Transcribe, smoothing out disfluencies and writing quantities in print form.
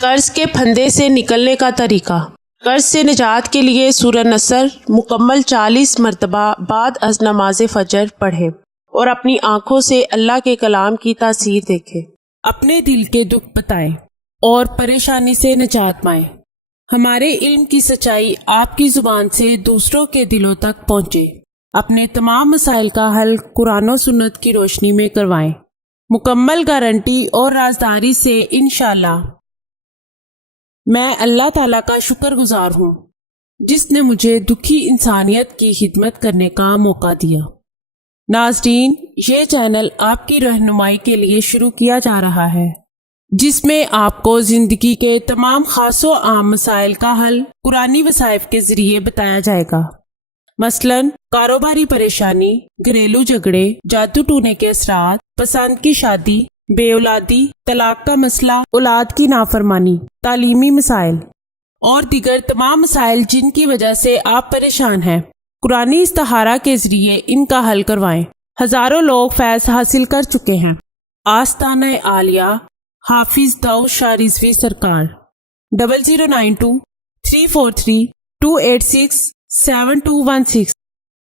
قرض کے پھندے سے نکلنے کا طریقہ۔ قرض سے نجات کے لیے سورہ نصر مکمل 40 مرتبہ بعد از نماز فجر پڑھیں اور اپنی آنکھوں سے اللہ کے کلام کی تاثیر دیکھیں۔ اپنے دل کے دکھ بتائیں اور پریشانی سے نجات پائیں۔ ہمارے علم کی سچائی آپ کی زبان سے دوسروں کے دلوں تک پہنچے۔ اپنے تمام مسائل کا حل قرآن و سنت کی روشنی میں کروائیں، مکمل گارنٹی اور رازداری سے انشاءاللہ۔ میں اللہ تعالیٰ کا شکر گزار ہوں جس نے مجھے دکھی انسانیت کی خدمت کرنے کا موقع دیا۔ ناظرین، یہ چینل آپ کی رہنمائی کے لیے شروع کیا جا رہا ہے جس میں آپ کو زندگی کے تمام خاص و عام مسائل کا حل قرآنی وظائف کے ذریعے بتایا جائے گا۔ مثلاً کاروباری پریشانی، گھریلو جھگڑے، جادو ٹونے کے اثرات، پسند کی شادی، بے اولادی، طلاق کا مسئلہ، اولاد کی نافرمانی، تعلیمی مسائل اور دیگر تمام مسائل جن کی وجہ سے آپ پریشان ہیں، قرآنی استخارہ کے ذریعے ان کا حل کروائیں۔ ہزاروں لوگ فیض حاصل کر چکے ہیں۔ آستانہ عالیہ حافظ داؤد شاہ رضوی سرکار 0092 343 286 7216